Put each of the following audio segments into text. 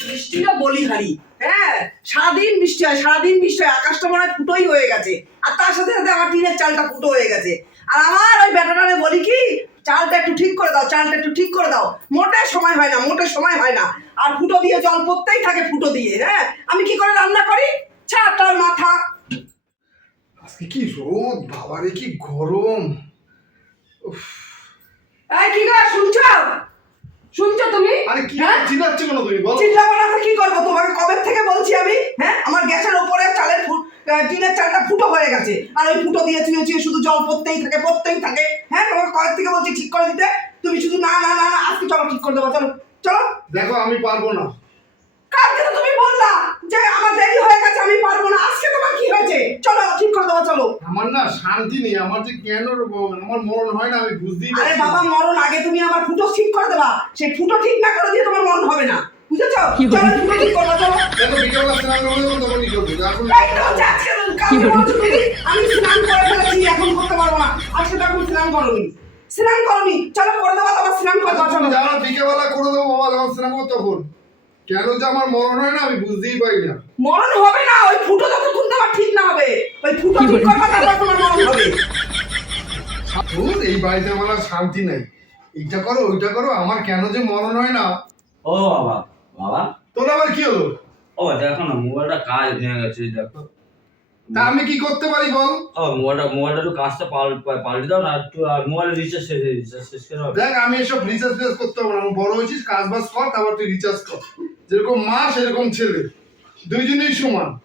বৃষ্টিরও বলিহারি। হ্যাঁ সারাদিন বৃষ্টি হয় সারাদিন বৃষ্টি হয় আকাশটা মনে হয় ফুটোই হয়ে গেছে। আর তার সাথে সাথে আমার টিনের চালটা ফুটো হয়ে গেছে। আর আমার ওই ব্যাটাটারে বলি কি চালটা একটু ঠিক করে দাও চালটা একটু ঠিক করে দাও। মোটে সময় হয় না মোটে সময় হয় না। আর ফুটো দিয়ে জল পড়তেই থাকে ফুটো দিয়ে হ্যাঁ। আমি কি করে রান্না করি? ছা তার মাথা। আজকে কি রোদ বাবারে কি গরম। উফ, এই কি গো শুনছো শুনছো তুমি আরে কি হ্যাঁ? চিল্লাচ্ছ কেন তুমি? বলো। চিল্লাবো না কি করব? তোমাকে কবে থেকে বলছি আমি? হ্যাঁ? আমার গ্যাসের ওপরে চালের টিনের চালটা ফুটো হয়ে গেছে। আর ওই ফুটো দিয়ে চুয়ে চুয়ে শুধু জল পড়তেই থাকে পড়তেই থাকে। হ্যাঁ? তোমাকে কয়েক থেকে বলছি ঠিক করে দিতে? তুমি শুধু না না না না আজকে চলো ঠিক করে দেবো চলো। চলো। দেখো আমি পারব না। কালকে যে আমার দেরি হয়ে গেছে আমি পারব না। আজকে তোমার কি হয়েছে? চলো ঠিক করে দেবো চলো। আমার না শান্তি নেই আমার যে কেন আমার মরণ হয় না আমি বুঝতেই আরে বাবা মরণ আগে তুমি আমার ফুটো ঠিক করে দেবা। সেই ফুটো ঠিক না করে দিয়ে তোমার মরণ হবে না। বুঝেছ? চলো ফুটো ঠিক করব চলো। দেখো বিকেলবেলা স্নান করব এখন আমি স্নান করে ফেলেছি এখন করতে পারব না। আজকে তো এখন স্নান করনি। স্নান করনি। চলো করে দেবো তোমার স্নান করে দাও চলো। বিকেলবেলা করে দেবো বাবা যখন স্নান করব তখন। কেন যে আমার মরণ হয় না আমি বুঝতেই পারি না। মরণ হবে না ওই ফুটো যতক্ষণ তোমার ঠিক না হবে ওই ফুটো ঠিক করবা তারপর তোমার মরণ হবে। ধুর, এই বাড়িতে আমার আর শান্তি নাই। এইটা করো ওইটা করো আমার কেন যে মরণ হয় না? ও বাবা বাবা। তোর আবার কি হলো? ও দেখো না মোবাইলটা কাজ ভেঙে গেছে দেখো। তা আমি কি করতে পারি বল? ও মোবাইলটা মোবাইলটা একটু কাজটা পাল- পাল্টে দাও না একটু আর মোবাইলের রিচার্জ শেষ হয়ে রিচার্জ শেষ করে হবে। দেখ আমি এসব রিচার্জ টিচার্জ করতে পারব না। বড় হয়েছিস কাজ বাজ কর তারপর তুই রিচার্জ কর। যেরকম মা সেরকম ছেলে। দুইজনেই সমান।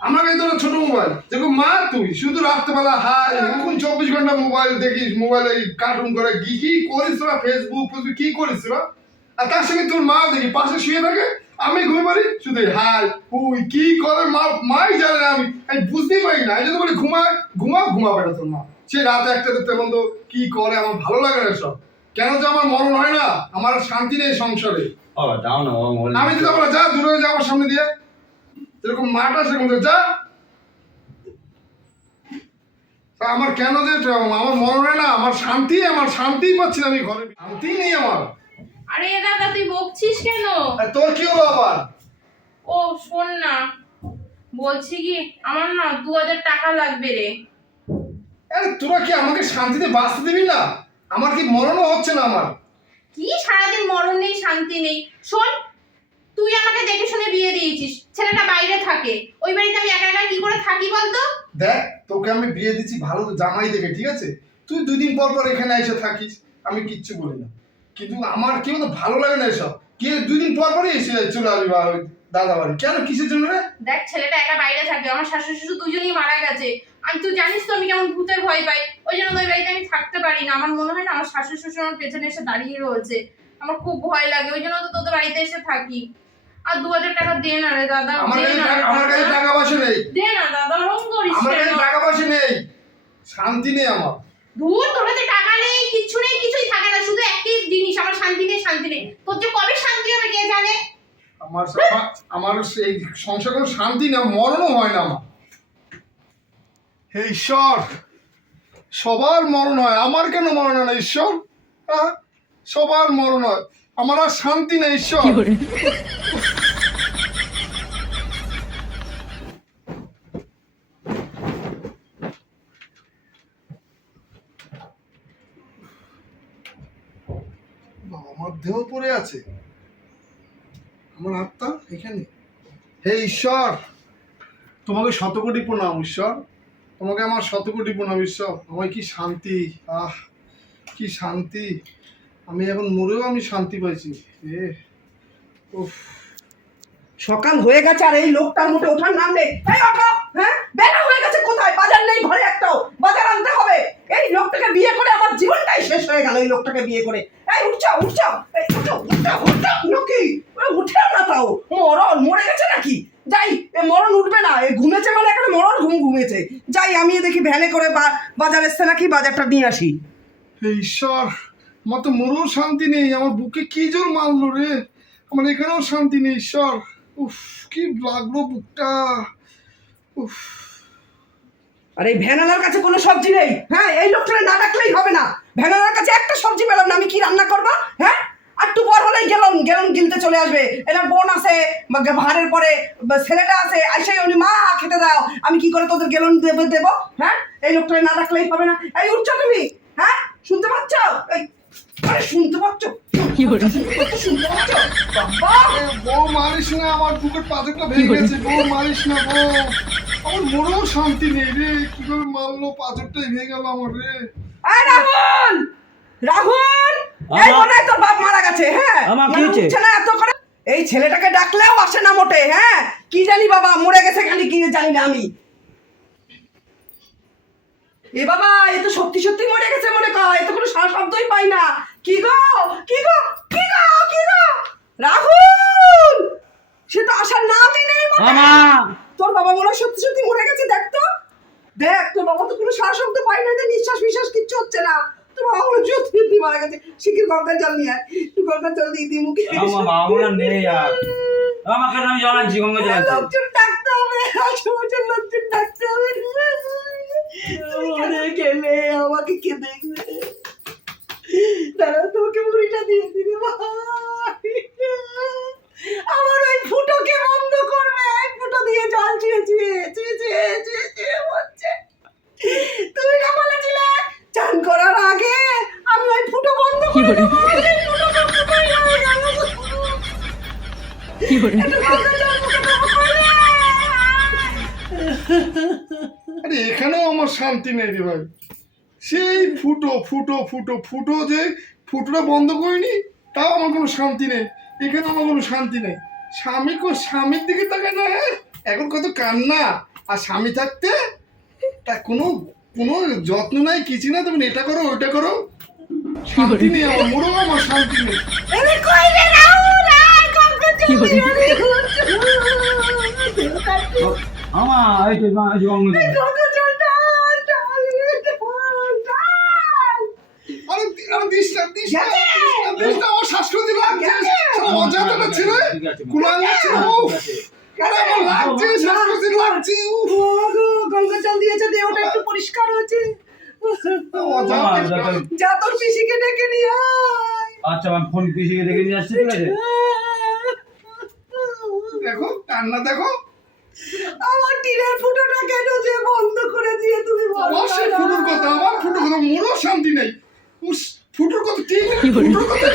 আমার কাছে তোর ছোট মোবাইল। যেরকম মা তুই। শুধু রাত্রেবেলা হাই এখন চব্বিশ ঘণ্টা মোবাইল দেখিস মোবাইলে কার্টুন করে। কি কি করিস তোরা? ফেসবুক ফেসবুক কি করিস তোরা? আর তার সঙ্গে তোর মা দেখি পাশে শুয়ে থাকে। আমি ঘুমিয়ে পারি শুধু হাই হুই কি করে মা মাই জানে না আমি। আমি বুঝতেই পারি না আমি যদি বলি ঘুমায় ঘুমাও ঘুমাবে না তোর মা। সে রাতে একটা তেমন তো কি করে আমার ভালো লাগে না সব কেন যে আমার মরণ হয় না আমার শান্তি নেই সংসারে। ও দাও না আমি যদি বলে যা দূরে যা আমার সামনে দিয়ে। যেরকম মাটা সেরকম যা আমার কেন যে আমার মরণ হয় না আমার শান্তি আমার শান্তিই পাচ্ছি না আমি ঘরে। শান্তি নেই আমার। আরে দাদা তুই বকছিস কেন? তোর কি হলো আবার? ও শোন না। বলছি কি আমার না দু হাজার টাকা লাগবে রে। আরে তোরা কি আমাকে শান্তিতে বাঁচতে দিবি না? আমার কি মরণও হচ্ছে না আমার? কি সারাদিন মরণ নেই শান্তি নেই? শোন তুই আমাকে দেখে শুনে বিয়ে দিয়েছিস ছেলেটা বাইরে থাকে। ওই বাড়িতে আমি একা একা কি করে থাকি বলতো? দেখ তোকে আমি বিয়ে দিচ্ছি ভালো জামাই দেখে ঠিক আছে? তুই দুই দিন পর পর এখানে এসে থাকিস আমি কিচ্ছু বলি না কিন্তু আমার কি বলতো ভালো লাগে না এসব। কে দুই দিন পর পরই এসে চলে আসবি দাদা বাড়ি। কেন কিসের জন্য রে? দেখ ছেলেটা একা বাইরে থাকে আমার শাশুড়ি শ্বশুর দুজনেই মারা গেছে। আমি তুই জানিস তো আমি কেমন ভূতের ভয় পাই। ওই জন্য ওই বাড়িতে আমি থাকতে পারি না। আমার মনে হয় না আমার শাশুড়ি শ্বশুর আমার পেছনে এসে দাঁড়িয়ে রয়েছে। আমার খুব ভয় লাগে ওই জন্য তো তোদের বাড়িতে এসে থাকি। আর দু হাজার টাকা দে না রে দাদা আমার কাছে টাকা- আমার কাছে টাকা পয়সা নেই। দে না দাদা রং করিস আমার কাছে টাকা পয়সা নেই। শান্তি নেই আমার। ধুর তোর টাকা নেই কিচ্ছু নেই কিছুই থাকে না শুধু একই জিনিস আমার শান্তি নেই শান্তি নেই। তোর যে কবে শান্তি হবে কে জানে? আমার আমার- আমার সেই সংসার কোনো শান্তি না মরণও হয় না আমার। হে ঈশ্বর সবার মরণ হয় আমার কেন মরণ হয় না ঈশ্বর? সবার মরণ হয়। আমার আর শান্তি নেই ঈশ্বর বাবা, আমার দেহ পড়ে আছে। আমার আত্মা এখানে। হে ঈশ্বর, তোমাকে শতকোটি প্রণাম, ঈশ্বর। তোমাকে আমার শতকোটি প্রণাম, ঈশ্বর। আমার কি শান্তি, আহ, কি শান্তি। আমি এখন মরেও আমি শান্তি পাইছি। এ, উফ। সকাল হয়ে গেছে আর এই লোকটার মুখে ওঠার নাম নেই। এই ওঠো হ্যাঁ? বেলা হয়ে গেছে কোথায়? বাজার নেই, ঘরে একটাও। বাজার আনতে হবে। এই লোকটাকে বিয়ে করে আমার জীবনটাই শেষ হয়ে গেল, এই লোকটাকে বিয়ে করে। এই উঠছাও উঠছাও। এই উঠো উঠো উঠো নাকি উঠেও না তাও। মরণ, মরে গেছে নাকি? যাই মরণ উঠবে না, এ ঘুমেছে মানে একটা মরণ ঘুম ঘুমেছে। যাই, আমি দেখি ভ্যানে করে বা- বাজার এসছে নাকি, বাজারটা নিয়ে আসি। ঈশ্বর, আমার তো মরেও শান্তি নেই, আমার বুকে কি জোর মারলো রে? আমার এখানেও শান্তি নেই, ঈশ্বর। উফ, কি লাগল বুকটা। উফ। আর এই ভ্যানালার কাছে কোনো সবজি নেই। হ্যাঁ এই লোকটা না ডাকলেই হবে না। ভ্যানালার কাছে একটা সবজি পেলাম না আমি কি রান্না করব? হ্যাঁ? আর একটু পর হলেই গেলাম গেলাম গিলতে চলে আসবে। এনার বোন আছে ভাড়ের পরে ছেলেটা আছে আইসে উনি মা খেতে দাও আমি কি করে তোদের গেলন দেবো দেবো? হ্যাঁ? এই লোকটা না ডাকলেই হবে না। এই উঠছো তুমি? হ্যাঁ? শুনতে পাচ্ছ? এই আরে শুনতে পাচ্ছ? শুনতে পাচ্ছ? বাবা! বউ মারিস না আমার বুকের পাথরটা ভেঙে গেছে। বউ মারিস না বউ। আমার মনেও শান্তি নেই রে। কি করে মারলো? পাথরটাই ভেঙে গেল আমার রে। এই রাহুল! রাহুল! এই মনে তোর বাপ মারা গেছে হ্যাঁ? আমা, কি হয়েছে? না এত করে এই ছেলেটাকে ডাকলেও আসে না মোটে হ্যাঁ? কি জানি বাবা মরে গেছে খালি কি জানি না আমি। এ বাবা এ তো সত্যি সত্যি মরে গেছে মনে কর এ তো কোনো সারা শব্দই পাই না। কি গো? কি গো? কি গো? কি গো? রাহুল! সে তো আসার নামই নেই মোটে। তোর বাবা মনে সত্যি সত্যি মরে গেছে দেখ তো। দেখ তোর বাবা তো কোনো শ্বাস শব্দ পাই না যে নিঃশ্বাস বিশ্বাস কিচ্ছু হচ্ছে না। তোর বাবা মনে সত্যি সত্যি মারা গেছে। শিখির গঙ্গার জল নিয়ে একটু গঙ্গার জল দিয়ে দিই মুখে। আমা বাবা না নেই আর। আমাকে আমি জল আনছি গঙ্গা জল লোকজন ডাকতে হবে আশেপাশের লোকজন ডাকতে হবে। গেলে আমাকে কে দেখবে দাঁড়া তোমাকে মুড়িটা দিয়ে দিবে ভাই আমার ওই ফুটোকে বন্ধ করবে। এক ফুটো দিয়ে জল চুয়ে চুয়ে চুয়ে চুয়ে চুয়ে চুয়ে হচ্ছে তুমি না বলেছিলে? চান করার আগে আমি ওই ফুটো বন্ধ করে। আরে এখানেও আমার শান্তি নেই রে ভাই। সেই ফুটো ফুটো ফুটো ফুটো যে ফুটোটা বন্ধ করিনি তাও আমার কোনো শান্তি নেই। এখানে আমার কোনো শান্তি নেই। স্বামী কো স্বামীর দিকে তাকায় না এখন কত কান্না। আর স্বামী থাকতে তা কোনো কোনো যত্ন নাই কিছু না তুমি এটা করো ওইটা করো। শান্তি নেই আমার মোড়েও আমার শান্তি নেই। আরে কই রে রাহুল? আয় গঙ্গা জল দিয়ে দে। আমা এই তো মা এই যে গঙ্গা জল। গঙ্গা জল ঢাল, ঢাল, ঢাল, ঢাল। আরে আরে দিস না না, দিস না আমার শ্বাসকষ্টি লাগছে গেছে। অজাতটা ছেলে? লাগছে শ্বাসকষ্টি লাগছে গঙ্গা জল দিয়েছে দিয়ে ওটা একটু পরিষ্কার হয়েছে। যা তোর পিসিকে ডেকে নিয়ে আচ্ছা আমি ফোন পিছিয়ে দেখে নিয়ে আসছি ঠিক আছে? দেখো কান্না দেখো। আমার টিনের ফুটোটা কেন যে বন্ধ করে দিয়ে তুমি বলো ফুটোর কথা আমার ফুটোর কথা মোরও শান্তি নেই। উস! ফুটোর কথা ঠিক ফুটোর কথা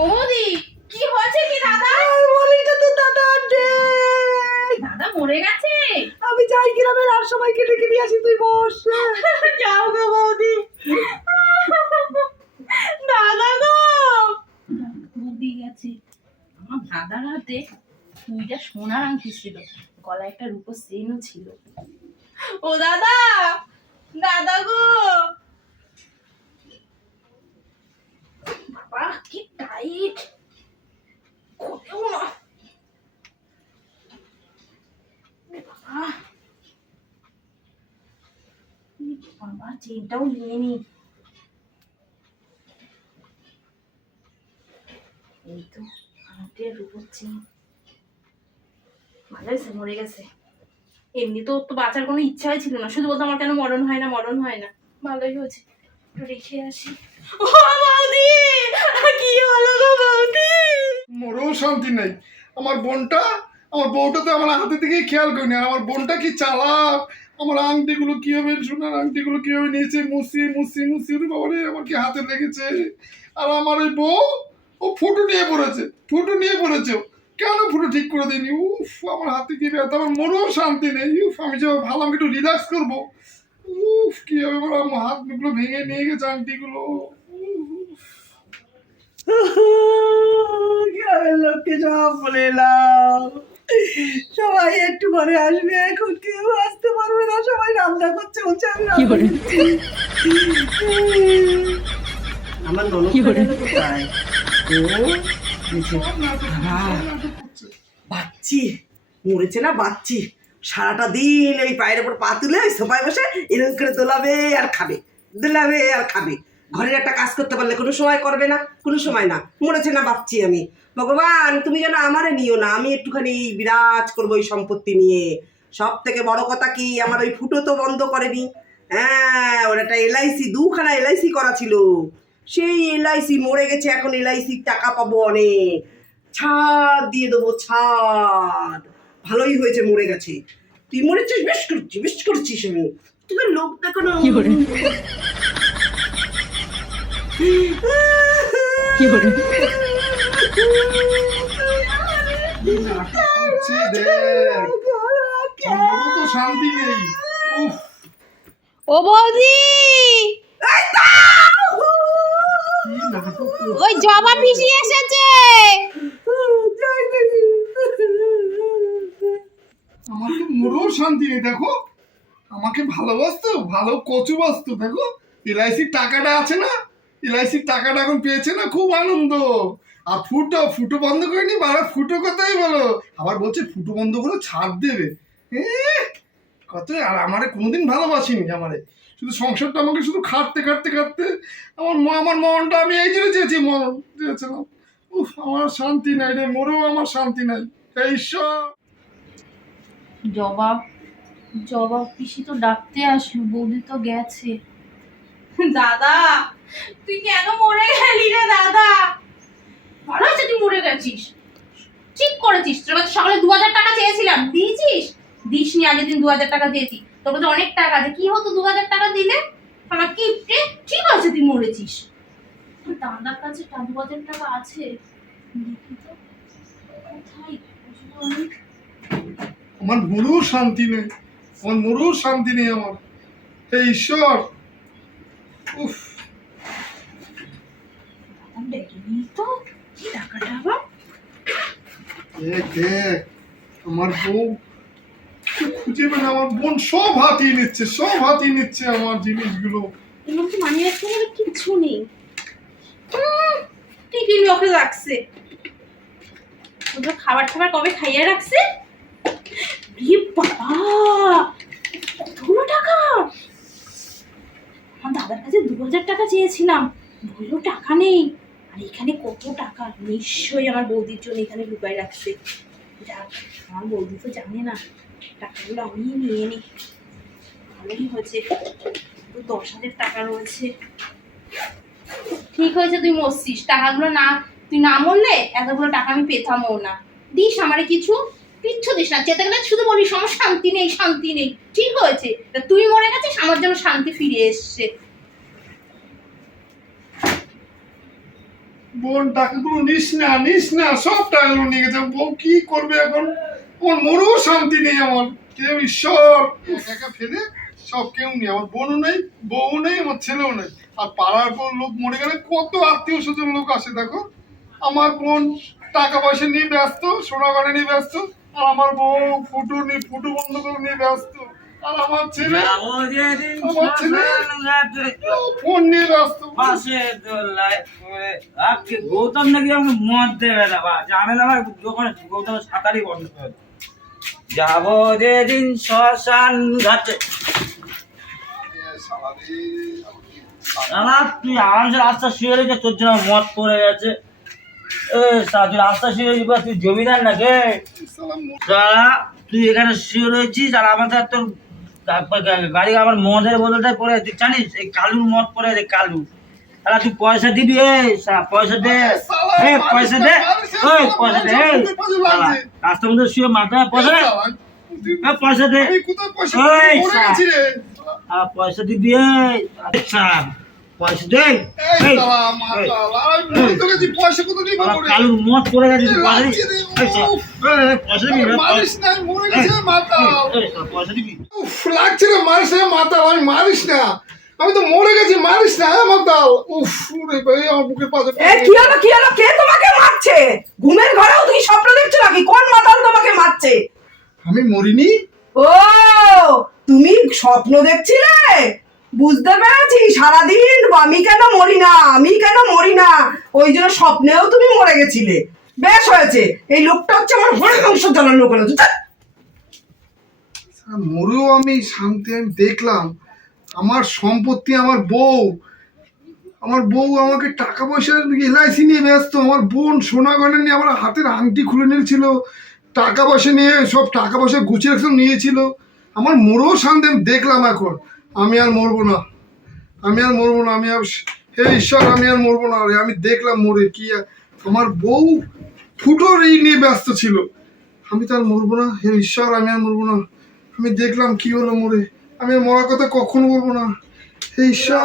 ও বৌদি কি হয়েছে কি দাদা? বলিটা তো দাদা নেই। দাদা মরে গেছে? আমি যাই গ্রামের আর সবাইকে ডেকে নিয়ে আসি তুই বস। যাও গো বৌদি। দাদা গো। বৌদি গেছে। আমার দাদার হাতে দুইটা সোনার আংটি ছিল গলায় একটা রূপোর চেনও ছিল। ও দাদা দাদা গো। বাবা, কি টাইট খোলেও বাবা। বাবা, চেনটাও নিয়ে নি। এই তো আমাদের রূপোর চেন। হয়েছে মরে গেছে। এমনি তো বাঁচার কোনো ইচ্ছাই ছিল না। শুধু বলতো, আমার কেন মরণ হয় না, মরণ হয় না? ভালোই হয়েছে। একটু রেখে আসি। ও বৌদি কি হলো গো বৌদি মোরও শান্তি নেই। আমার বোনটা, আমার বউটা তো আমার হাতের দিকেই খেয়াল করিনি। আর আমার বোনটা কি চালাক? আমার আংটিগুলো কীভাবে সোনার আংটিগুলো কীভাবে নিয়েছে? মুসি মুসি মুসি, ওরে বাবা আমার কি হাতে লেগেছে? আর আমার ওই বউ, ও ফুটো নিয়ে পড়েছে, ফুটো নিয়ে পড়েছে। কেন ফুটো ঠিক করে দিইনি? উফ আমার হাতে কি ব্যথা আমার মোরও শান্তি নেই। উফ আমি যে ভালো আমি একটু রিল্যাক্স করব। উফ কি হবে বলো? আমার হাতগুলো ভেঙে নিয়ে গেছে আংটিগুলো। গ্রামের লোককে সব বলে সবাই একটু পরে আসবে এখন কেউ আসতে পারবে না সবাই রান্না করছে বলছে আমি আমার ননদ কোথায়? ও নিচে। বাচ্চি, মরেছে না বাচ্চি? সারাটা দিন এই পায়ের উপর পা তুলে ওই সোফায় বসে এরকম করে দোলাবে আর খাবে, দোলাবে আর খাবে। ঘরের একটা কাজ করতে পারলে কোনো সময় করবে না, কোনো সময় না। মরেছে না বাচ্চি আমি। ভগবান, তুমি যেন আমারে নিও না, আমি একটুখানি বিরাজ করব এই সম্পত্তি নিয়ে। সব থেকে বড় কথা কি, আমার ওই ফুটো তো বন্ধ করেনি। হ্যাঁ ওর একটা এলআইসি, দুখানা এলআইসি করা ছিল। সেই এলআইসি মরে গেছে এখন এলআইসির টাকা পাবো অনেক। ছাদ দিয়ে দেবো ছাদ। ভালোই হয়েছে মরে গেছে। তুই মরেছিস? বেশ করছিস বেশ করছিস আমি। তোদের লোক দেখো না। শান্তি নেই। ও বৌদি কি নাটক করছে। ওই জবা পিসি এসেছে। আমার তো শান্তি নেই, দেখো। আমাকে ভালোবাসতো, ভালো কচু বাসতো দেখো। এলআইসির টাকাটা আছে না? এলআইসির টাকাটা এখন পেয়েছে না? খুব আনন্দ। আর ফুটো ফুটো বন্ধ করেনি বাবা ফুটো কথাই বলো? আবার বলছে, ফুটো বন্ধ করে ছাড় দেবে। কত আর আমারে কোনোদিন ভালোবাসিনি আমারে। শুধু সংসারটা আমাকে শুধু খাটতে খাটতে খাটতে আমার মা আমার মনটা আমি এই জন্য চেয়েছি মন চেয়েছিলাম। উফ আমার শান্তি নাই রে মোরেও আমার শান্তি নাই। ঈশ্বর! জবাব জবাব পিসি তো ডাকতে আসলো বৌদি তো গেছে। দাদা তুই কেন মরে গেলি রে দাদা? ভালো হয়েছে তুই মরে গেছিস। ঠিক করেছিস তোর সকালে দু হাজার টাকা চেয়েছিলাম দিয়েছিস? দিসনি আগের দিন দু হাজার টাকা দিয়েছি। তোর কাছে অনেক টাকা আছে। কি হতো দু হাজার টাকা দিলে? আমার কিপ্টে ঠিক আছে তুই মরেছিস? তোর দাদার কাছে দু হাজার টাকা আছে। দেখি তো। কোথায়? আমার মনেও শান্তি নেই। আমার মনেও শান্তি নেই আমার। হে ঈশ্বর! উফ। তো। কি টাকাটা আবার? আমার বউ খুঁজে আমার বোন সব হাতিয়ে নিচ্ছে, সব হাতিয়ে নিচ্ছে আমার জিনিসগুলো। রাখতে কিছু নেই। টিফিন লকে খাবার খাবার কবে খাইয়ে রাখছে? টাকা! আমার দাদার কাছে দু হাজার টাকা চেয়েছিলাম। বলল, টাকা নেই। আর এখানে কত টাকা? নিশ্চয়ই আমার বৌদির জন্য এখানে লুকায় রাখছে। যাক, আমার বৌদি তো জানে না। টাকাগুলো আমি নিয়ে নিই ভালোই হয়েছে। তো দশ হাজার টাকা রয়েছে। ঠিক হয়েছে তুই মরছিস। টাকাগুলো না তুই না মরলে এতগুলো টাকা আমি পেতামও না। দিস আমারে কিছু কিচ্ছু দিস না। চেতে গেলে শুধু বলিস আমার শান্তি নেই শান্তি নেই। ঠিক হয়েছে। তুই মরে গেছিস আমার জন্য শান্তি ফিরে এসছে। বোন টাকাগুলো নিস না নিস না সব টাকাগুলো নিয়ে গেছে। বউ কি করবে এখন? আমার মনেও শান্তি নেই আমার। কেউ ঈশ্বর একা ফেলে সব কেউ নেই। আমার বোনও নেই বউ নেই আমার ছেলেও নেই। আর পাড়ার পর লোক মরে গেলে কত আত্মীয় স্বজন লোক আসে দেখো। আমার বোন টাকা পয়সা নিয়ে ব্যস্ত সোনা গড়ে নিয়ে ব্যস্ত আর আমার বউ ফুটু নিয়ে ফুটু বন্ধ করে নিয়ে ব্যস্ত। আর আমার ছেলে আমার ছেলে ফোন নিয়ে ব্যস্ত। গৌতম নাকি আমাকে মদ দেবে না বা জানে না ভাই দোকানে গৌতম সাঁতারই বন্ধ করে যাব যেদিন শ্মশান ঘাটে। না তুই আরামসে রাস্তা শুয়ে রয়েছে তোর জন্য মদ পড়ে গেছে। তুই রাস্তা শুয়ে বা তুই জমিদার না কে সালাম তুই এখানে শুয়ে রয়েছিস আর আমাদের তোর গাড়ি আমার মদের বদলটাই পড়ে। তুই জানিস? এই কালুর মদ পড়ে আছে কালু তাহলে তুই পয়সা দিবি এ শালা, পয়সা দে। এ পয়সা দে ওই পয়সা দে এই। শালা, রাস্তার মধ্যে শুয়ে মাথা পয়সা পয়সা দে। দিবি? দে। কালুর পড়ে গেছে দিবি লাগছে মারিস না, মারিস আমি মারিস না। আমি তো মরে গেছি মারিস না হ্যাঁ মাতাল উফ রে ভাই আমার বুকের পাশে এ কি হলো কি হলো? কে তোমাকে মারছে? ঘুমের ঘরেও তুমি স্বপ্ন দেখছ নাকি? কোন মাতাল তোমাকে মারছে? আমি মরিনি। ও তুমি স্বপ্ন দেখছিলে? বুঝতে পেরেছি সারাদিন আমি কেন মরি না? আমি কেন মরি না? ওই জন্য স্বপ্নেও তুমি মরে গেছিলে। বেশ হয়েছে এই লোকটা হচ্ছে আমার ঘরে মাংস জ্বালার লোক হলো মরেও আমি শান্তি আমি দেখলাম। আমার সম্পত্তি আমার বউ। আমার বউ আমাকে টাকা পয়সা এলআইসি নিয়ে ব্যস্ত। আমার বোন সোনা গয়না নিয়ে আমার হাতের আংটি খুলে নিয়েছিল। টাকা পয়সা নিয়ে সব টাকা পয়সা গুছিয়ে রাখতে নিয়েছিল। আমার মরেও শান্তি দেখলাম এখন। আমি আর মরবো না। আমি আর মরবো না। আমি আর হে ঈশ্বর, আমি আর মরবো না। আরে আমি দেখলাম মরে কি আমার বউ ফুটোর এই নিয়ে ব্যস্ত ছিল। আমি তো আর মরবো না। হে ঈশ্বর, আমি আর মরবো না। আমি দেখলাম কি হলো মরে আমি মরার কথা কখনো বলব না।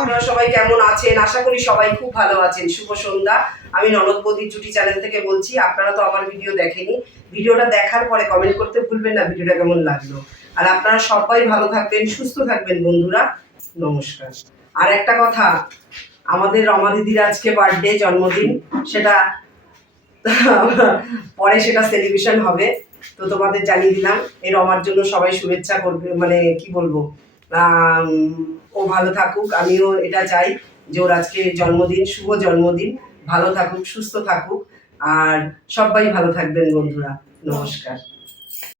আপনারা সবাই কেমন আছেন? আশা করি সবাই খুব ভালো আছেন। শুভ সন্ধ্যা। আমি ননদ বৌদির জুটি চ্যানেল থেকে বলছি, আপনারা তো আমার ভিডিও দেখেনি। ভিডিওটা দেখার পরে কমেন্ট করতে ভুলবেন না, ভিডিওটা কেমন লাগল। আর আপনারা সবাই ভালো থাকবেন, সুস্থ থাকবেন, বন্ধুরা। নমস্কার। আর একটা কথা, আমাদের রমা দিদির আজকে বার্থডে জন্মদিন। সেটা পরে সেটা সেলিব্রেশন হবে। তো তোমাদের জানিয়ে দিলাম, এই রমার জন্য সবাই শুভেচ্ছা করবে মানে কি বলব? ও ভালো থাকুক, আমিও এটা চাই যে ওর আজকে জন্মদিন, শুভ জন্মদিন, ভালো থাকুক, সুস্থ থাকুক, আর সবাই ভালো থাকবেন বন্ধুরা, নমস্কার।